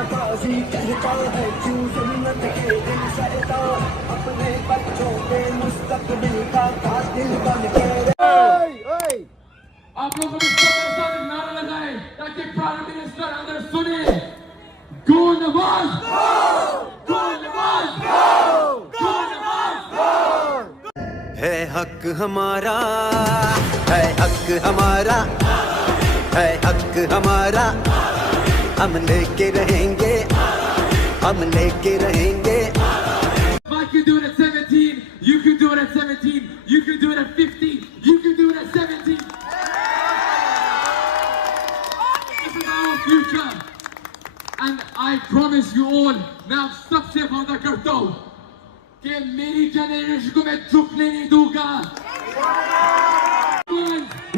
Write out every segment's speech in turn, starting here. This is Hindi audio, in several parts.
दफाजी कहता है क्यों जन्नत के दिन सहता अपने बच्चों के मुस्तकबिल का कातिल बन के। आप लोगों को सबके साथ एक नारा लगाए ताकि प्राइम मिनिस्टर अंदर सुने। गो नवाज, गो नवाज, गो नवाज। है हक हमारा, है हक हमारा, है हक हमारा, हम लेके रहेंगे, हम लेके रहेंगे। I can do it at 17, you can do it at 17, you can do it at 15, you can do it at 17. This is our future. And I promise you all, मैं आप सबसे वादा करता हूँ कि मेरी जनरेशन को मैं झुकने नहीं दूंगा।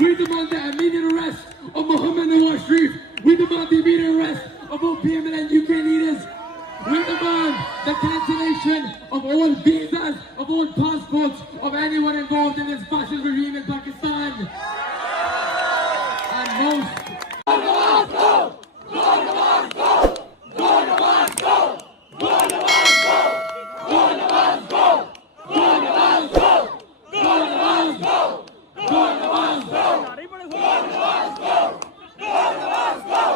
We demand the immediate arrest of Nawaz Sharif. We demand the immediate arrest of all PMLN UK leaders. We demand the cancellation of all visas, of all passports, of anyone involved in this fascist regime in Pakistan. And most... Go Nawaz, go! Go Nawaz, go! Go Nawaz, go! Go Nawaz, go! Go Nawaz, go! Go Nawaz, go! Go Nawaz, go! Go Nawaz, go! Go Nawaz, go! Go Nawaz, go!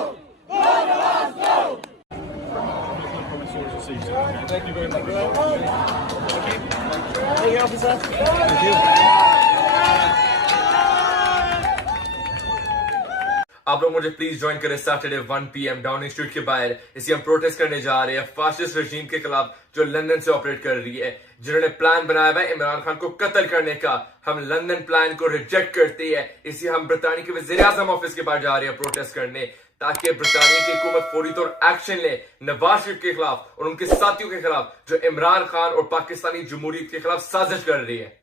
Go Nawaz, go! Thank you very much. Thank you, officer. Thank you. आप लोग मुझे प्लीज ज्वाइन करें सैटरडे 1 PM डाउनिंग स्ट्रीट के बाहर। इसी हम प्रोटेस्ट करने जा रहे हैं फासिस्ट रजीम के खिलाफ जो लंदन से ऑपरेट कर रही है, जिन्होंने प्लान बनाया हुआ है इमरान खान को कत्ल करने का। हम लंदन प्लान को रिजेक्ट करते हैं, इसी हम ब्रितानिया के वज़ीर आज़म ऑफिस के बाहर जा रहे हैं प्रोटेस्ट करने, ताकि ब्रितानिया की हुकूमत फौरी तौर एक्शन ले नवाज शरीफ के खिलाफ और उनके साथियों के खिलाफ जो इमरान खान और पाकिस्तानी जमहूरियत के खिलाफ साजिश कर रही है।